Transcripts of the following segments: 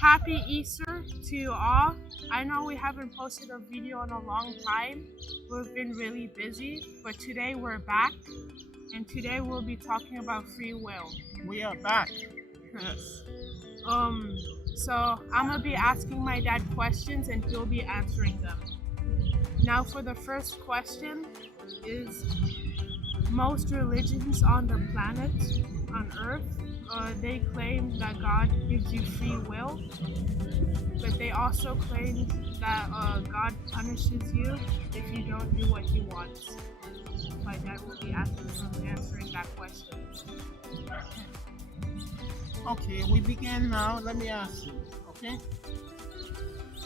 Happy Easter to you all. I know we haven't posted a video in a long time. We've been really busy, but today we're back, and today we'll be talking about free will. We are back. Yes. So I'm gonna be asking my dad questions and he'll be answering them. Now for the first question is, most religions on the planet, on Earth, they claim that God gives you free will, but they also claim that God punishes you if you don't do what he wants. My dad will be answering that question. Okay, we begin now. Let me ask you, okay?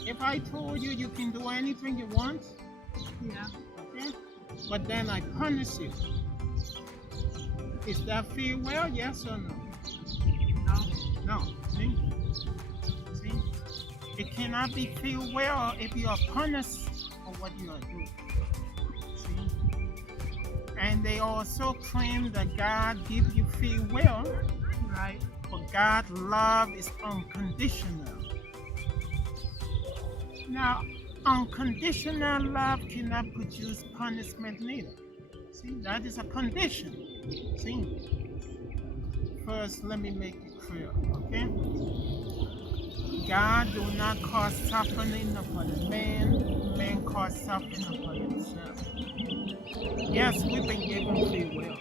If I told you you can do anything you want, Yeah. okay, but then I punish you, is that free will, yes or no? No. No. See? See? It cannot be free will if you are punished for what you are doing. See? And they also claim that God gives you free will, Right. but God's love is unconditional. Now, unconditional love cannot produce punishment neither. See, that is a condition. See? First, let me make it clear, okay? God do not cause suffering upon man, man cause suffering upon himself. Yes, we've been given free will,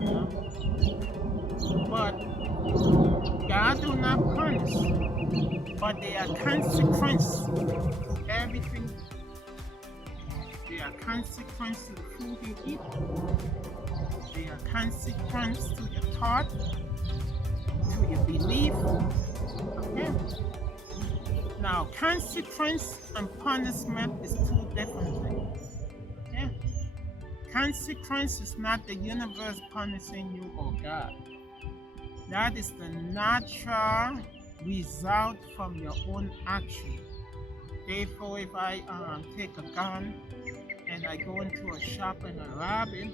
you know? But God do not punish, but there are consequences to everything. There are consequences to the food you eat. There are consequences to your thought, to your belief. Okay? Now, consequence and punishment is two different things. Okay? Consequence is not the universe punishing you or God. That is the natural result from your own action. Therefore, if I take a gun and I go into a shop and I rob it,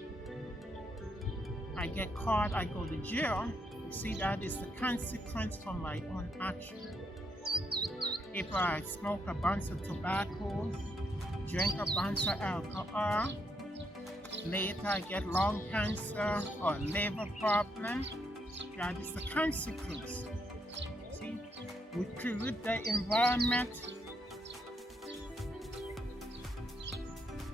I get caught, I go to jail. You see, that is the consequence from my own action. If I smoke a bunch of tobacco, drink a bunch of alcohol, later I get lung cancer or liver problem, that is the consequence. See, we create the environment.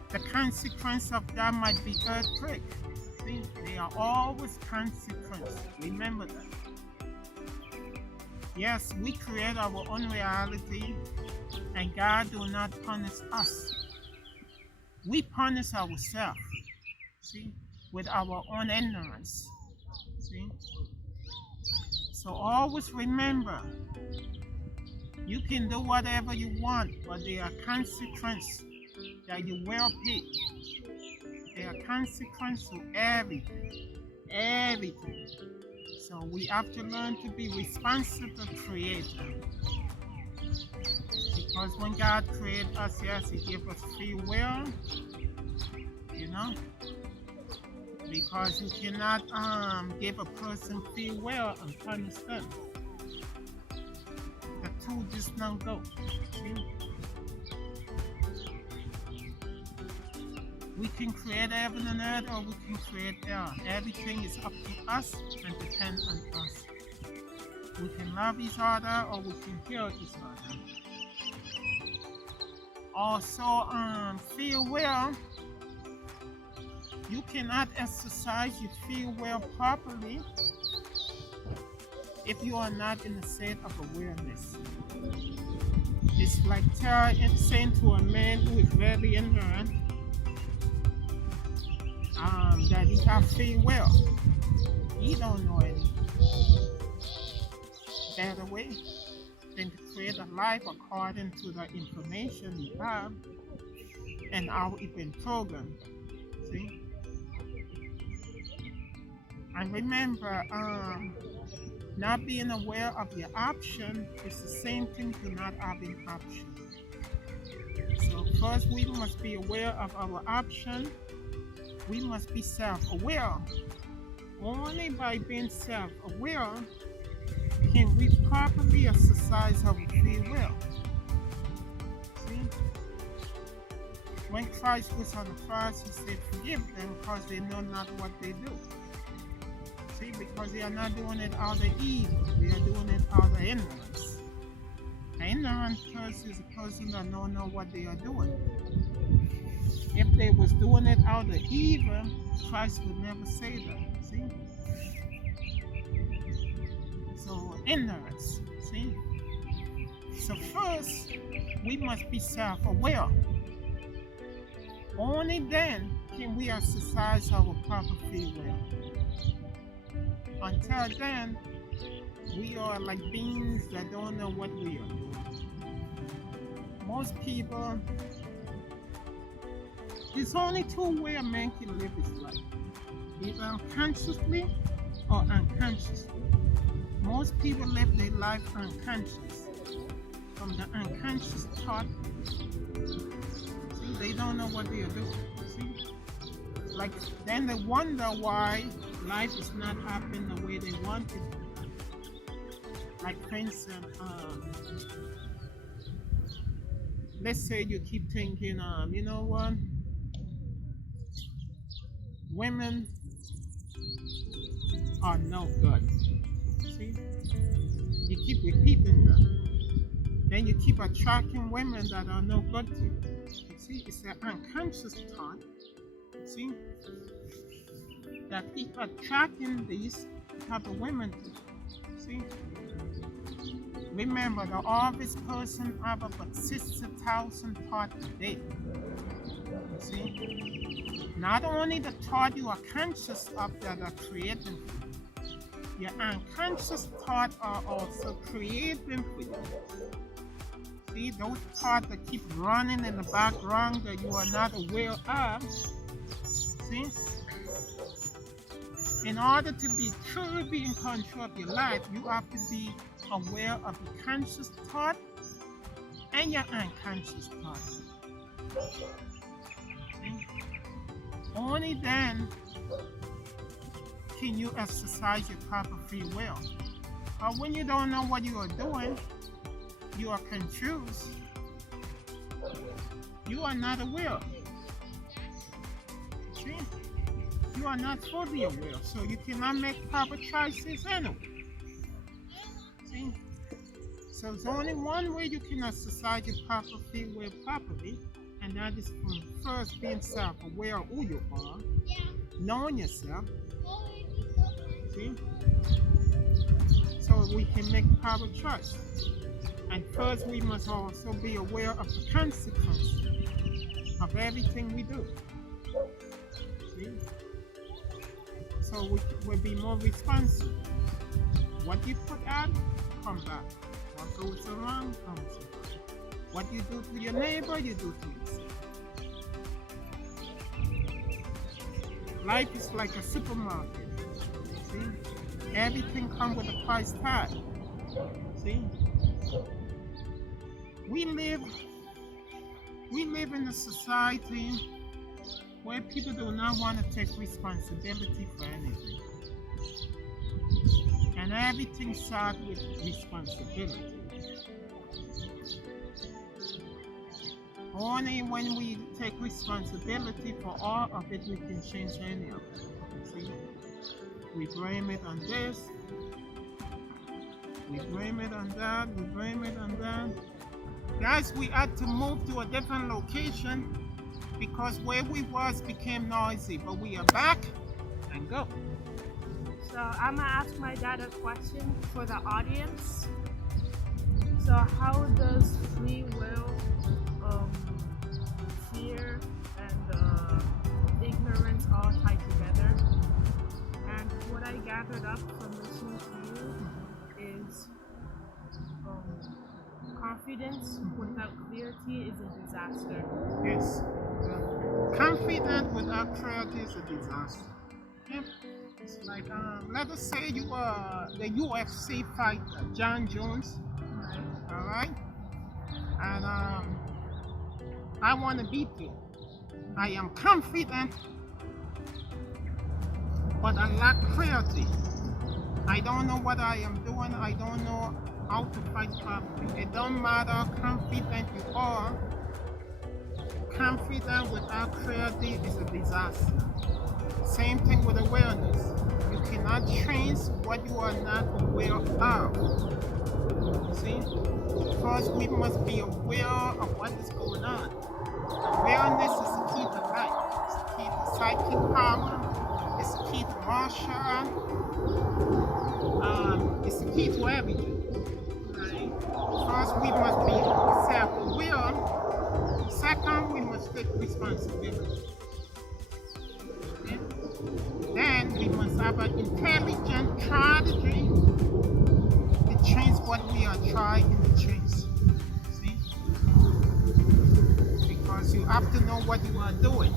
The consequence of that might be earthquake. See, they are always consequences. Remember that. Yes, we create our own reality, and God do not punish us. We punish ourselves, see, with our own ignorance. See? So always remember, you can do whatever you want, but there are consequences that you will pay. There are consequences to everything. Everything. So we have to learn to be responsible creators. Because when God created us, yes, he gave us free will, you know. Because you cannot give a person free will and punish them. The two just don't go. See? We can create heaven and earth, or we can create hell. Everything is up to us and depends on us. We can love each other, or we can kill each other. Also, free will, you cannot exercise your free will properly if you are not in a state of awareness. It's like saying to a man who is very ignorant that he has free will. He don't know any better way than to create a life according to the information he have and how it been programmed. See? And remember, not being aware of your option is the same thing to not having option. So first we must be aware of our option. We must be self-aware. Only by being self-aware can we properly exercise our free will? See? When Christ was on the cross, he said, forgive them because they know not what they do. See, because they are not doing it out of evil, they are doing it out of ignorance. An ignorant person is a person that don't know what they are doing. If they was doing it out of evil, Christ would never say that. See? So ignorance. See? So first, we must be self-aware. Only then can we exercise our proper free will. Until then, we are like beings that don't know what we are doing. Most people, there's only two ways a man can live his life, either consciously or unconsciously. Most people live their life unconscious, from the unconscious thought. See, they don't know what they are doing. See, like then they wonder why life is not happening the way they want it to happen. Like for instance, let's say you keep thinking, you know what? Women are no good. See? You keep repeating that. Then you keep attracting women that are no good to you. You see, it's an unconscious thought. See? That keep attracting these type of women to you. See? Remember, the average person have about 60,000 thoughts a day. See? Not only the thought you are conscious of that are creating for you, your unconscious thoughts are also creating for you. See, those thoughts that keep running in the background that you are not aware of. See? In order to be truly in control of your life, you have to be aware of your conscious thought and your unconscious thought. See? Only then can you exercise your proper free will. But when you don't know what you are doing, you are confused. You are not aware. See? You are not fully aware, so you cannot make proper choices anyway. See? So there's only one way you can exercise your proper free will properly, and that is from first being self-aware of who you are, knowing yourself. See? So we can make proper choices. And first we must also be aware of the consequences of everything we do. See? So we will be more responsible. What you put out, come back. What goes around, comes around. What you do to your neighbor, you do to yourself. Life is like a supermarket. See? Everything comes with a price tag. See? We live in a society where people do not want to take responsibility for anything. And everything starts with responsibility. Only when we take responsibility for all of it, we can change any of it. See? We blame it on this, we blame it on that, we blame it on that. Guys, we had to move to a different location because where we was became noisy, but we are back and go. So I'm gonna ask my dad a question for the audience. So how does free will, fear, and ignorance all tie together? And what I gathered up from listening to you is confidence without clarity is a disaster. Yes. Confidence without clarity is a disaster. Yeah. It's like, let us say you are the UFC fighter, John Jones. All right? And I want to beat you. I am confident, but I lack clarity. I don't know what I am doing. I don't know how to fight properly. It don't matter how confident you are. Confidence without clarity is a disaster. Same thing with awareness. You cannot change what you are not aware of. See? First, we must be aware of what is going on. Awareness is the key to life. It's the key to psychic power. It's the key to martial art. It's the key to everything. Right? First, we must be self-aware. Second, we must take responsibility. Okay? Then we must have an intelligent strategy to change what we are trying to change. See? Because you have to know what you are doing,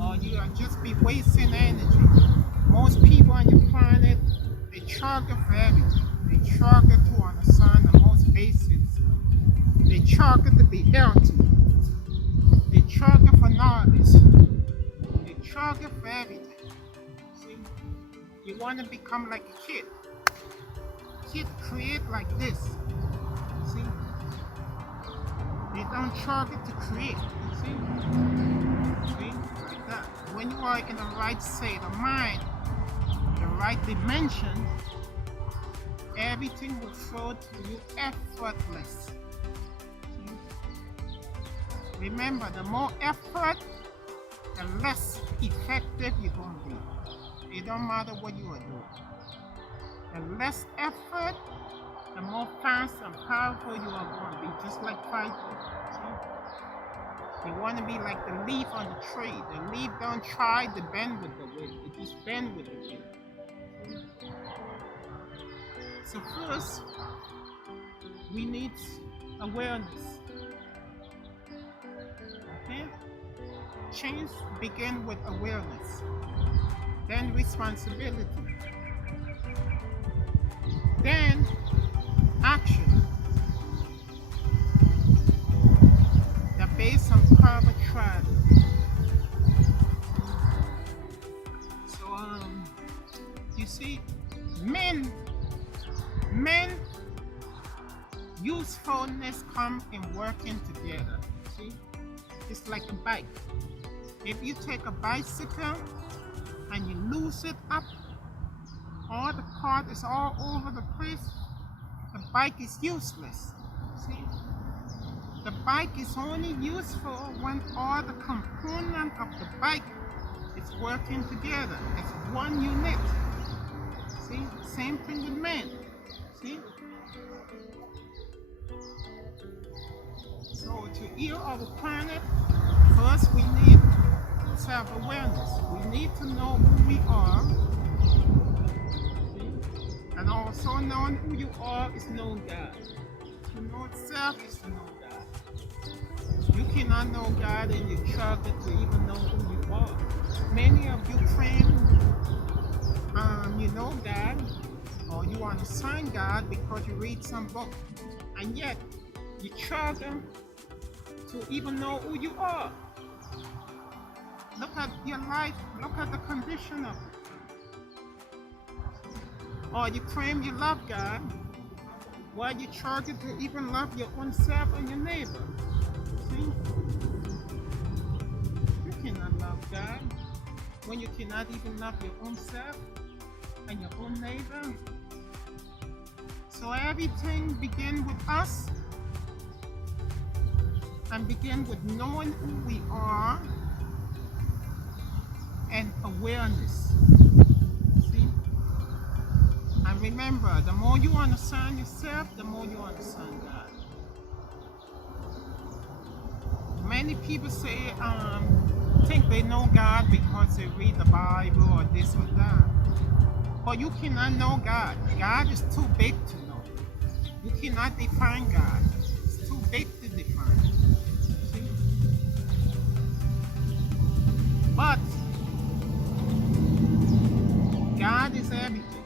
or you are just be wasting energy. Most people on your planet, they struggle for everything. They struggle to understand the most basics. They struggle to be healthy. They struggle for knowledge. They struggle for everything. See, you want to become like a kid. Kids create like this. See, they don't struggle to create. See, like that. When you are in the right state of mind, the right dimension, everything will flow to you effortless. Remember, the more effort, the less effective you're going to be. It don't matter what you are doing. The less effort, the more fast and powerful you are going to be, just like fighting. See? You want to be like the leaf on the tree. The leaf don't try to bend with the wind. It just bend with the wind. So first, we need awareness. Okay? Change begin with awareness, then responsibility, then action. They're based on private strategy. So you see, men usefulness come in working together. See? It's like a bike. If you take a bicycle and you loose it up, all the part is all over the place, the bike is useless. See? The bike is only useful when all the components of the bike is working together. It's one unit. See? Same thing with men. See? So to heal our planet, first we need self-awareness. We need to know who we are. And also knowing who you are is know God. To know itself is to know God. You cannot know God and you struggle to even know who you are. Many of you claim you know God or you understand God because you read some book. And yet you struggle to even know who you are. Look at your life, look at the condition of it. Or you claim you love God, while you struggle to even love your own self and your neighbor. See? You cannot love God when you cannot even love your own self and your own neighbor. So everything begins with us and begin with knowing who we are and awareness. See? And remember, the more you understand yourself, the more you understand God. Many people say, think they know God because they read the Bible or this or that. But you cannot know God. God is too big to know. You cannot define God. It's too big to define. See? But God is everything.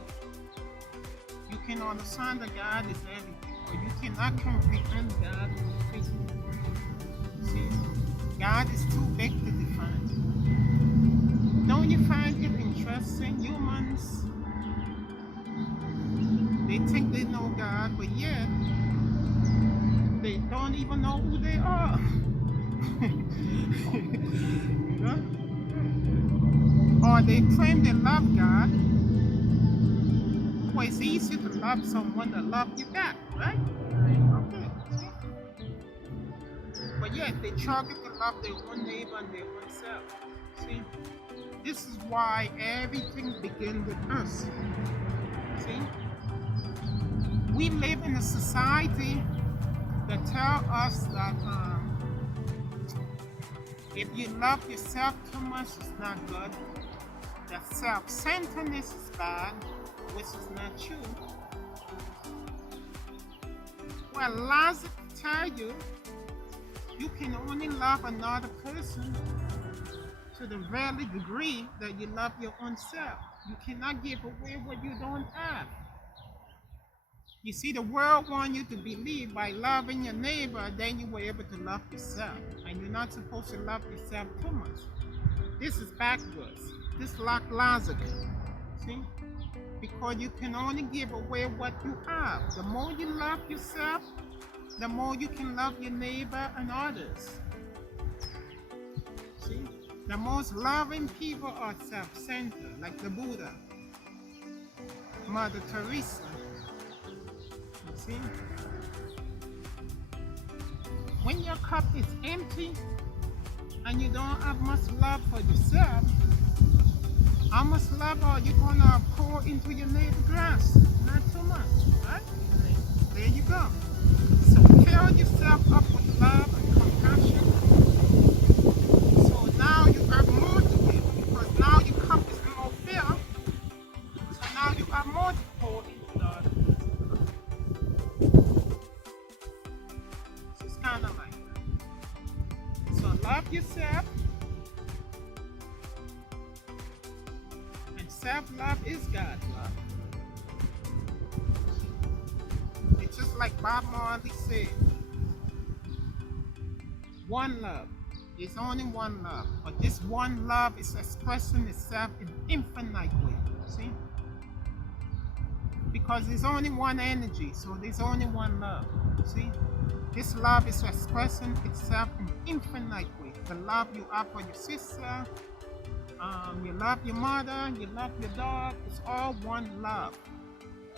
You can understand that God is everything, but you cannot comprehend God completely. See, God is too big to define. Don't you find it interesting? Humans, God, but yet they don't even know who they are. Huh? Or they claim they love God. Well, it's easy to love someone that loves you back, right? Okay. See? But yet they struggle to love their own neighbor and their own self. See? This is why everything begins with us. See? We live in a society that tell us that if you love yourself too much, it's not good. That self-centeredness is bad, which is not true. Well, logic tell you you can only love another person to the very degree that you love your own self. You cannot give away what you don't have. You see, the world wants you to believe by loving your neighbor, then you were able to love yourself. And you're not supposed to love yourself too much. This is backwards. This lack logic. See? Because you can only give away what you have. The more you love yourself, the more you can love your neighbor and others. See? The most loving people are self-centered, like the Buddha, Mother Teresa. You see? When your cup is empty and you don't have much love for yourself, how much love are you gonna pour into your neighbor's glass? Not too much, right? There you go. So fill yourself up with love and compassion. So now you have more to give, because now your cup is more filled. So now you have more to pour into the other person. So it's kind of like that. So love yourself. Self-love is God's love. It's just like Bob Marley said, one love. There's only one love. But this one love is expressing itself in infinite ways. See? Because there's only one energy, so there's only one love. See? This love is expressing itself in infinite ways. The love you have for your sister, you love your mother, you love your dog, it's all one love,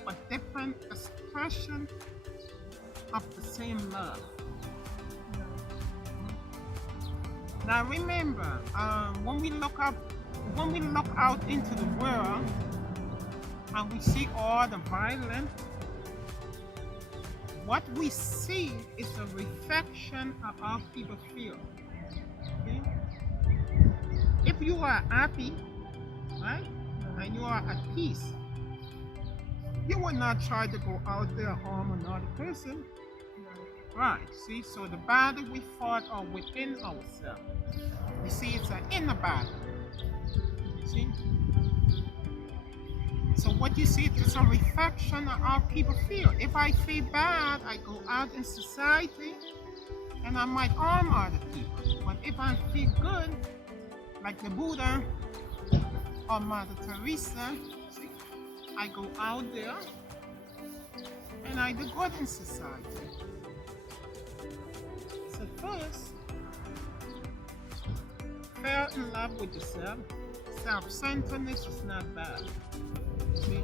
but different expression of the same love. Now remember, when we look out into the world and we see all the violence, what we see is a reflection of how people feel. Okay? If you are happy, right, and you are at peace, you will not try to go out there and harm another person. Right, see, so the battle we fought are within ourselves. You see, it's an inner battle. See? So what you see is a reflection of how people feel. If I feel bad, I go out in society and I might harm other people. But if I feel good, like the Buddha or Mother Teresa, see, I go out there and I do good in society. So first, fall in love with yourself. Self-centeredness is not bad. See?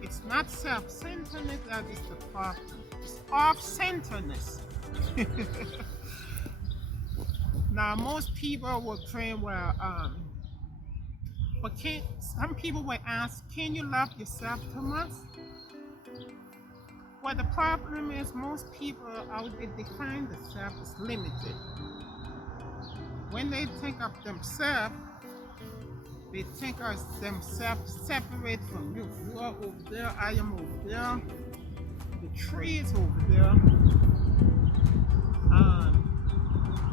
It's not self-centeredness that is the problem. It's off-centeredness. Now, most people will claim, well, but some people will ask, can you love yourself too much? Well, the problem is most people, how they define themselves is limited. When they think of themselves, they think of themselves separate from you. You are over there, I am over there, the tree is over there.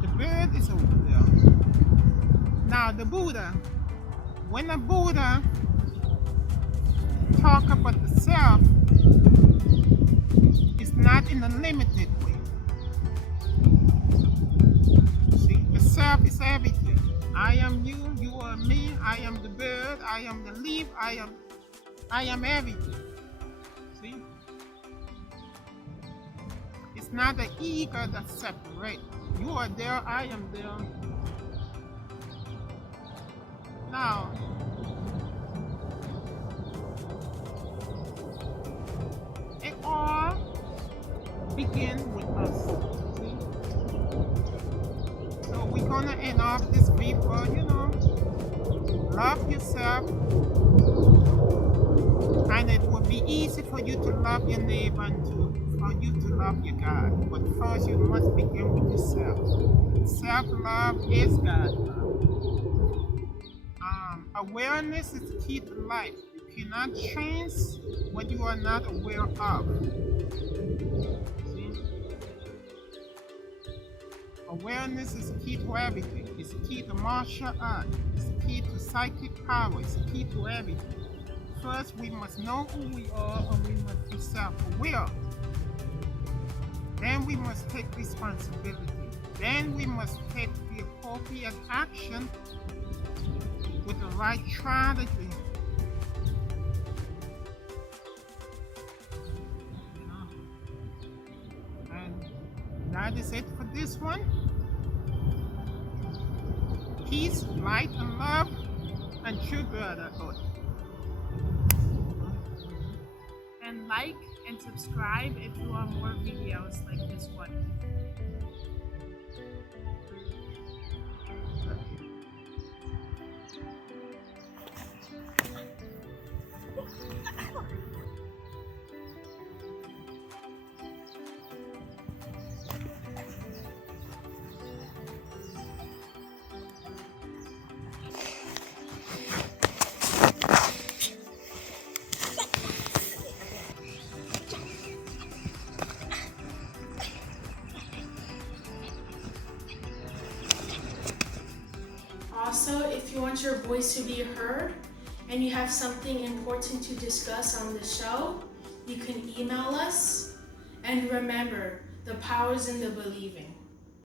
The bird is over there. Now the Buddha, when the Buddha talk about the self, it's not in a limited way. See, the self is everything. I am you, you are me, I am the bird, I am the leaf, I am everything. See? It's not the ego that separates. You are there, I am there. Now, it all begins with us. See? So we're gonna end off this video, love yourself, and it will be easy for you to love your neighbor and for you to love your God. But first, you must begin with yourself. Self-love is God love. Awareness is the key to life. You cannot change what you are not aware of. See? Awareness is the key to everything. It's the key to martial art. It's the key to psychic power. It's the key to everything. First, we must know who we are, and we must be self-aware. Then we must take responsibility. Then we must take the appropriate action with the right strategy. And that is it for this one. Peace, light, and love, and true brotherhood. And like and subscribe if you want more videos like this one. Also, if you want your voice to be heard and you have something important to discuss on the show, you can email us. And remember, the power's in the believing.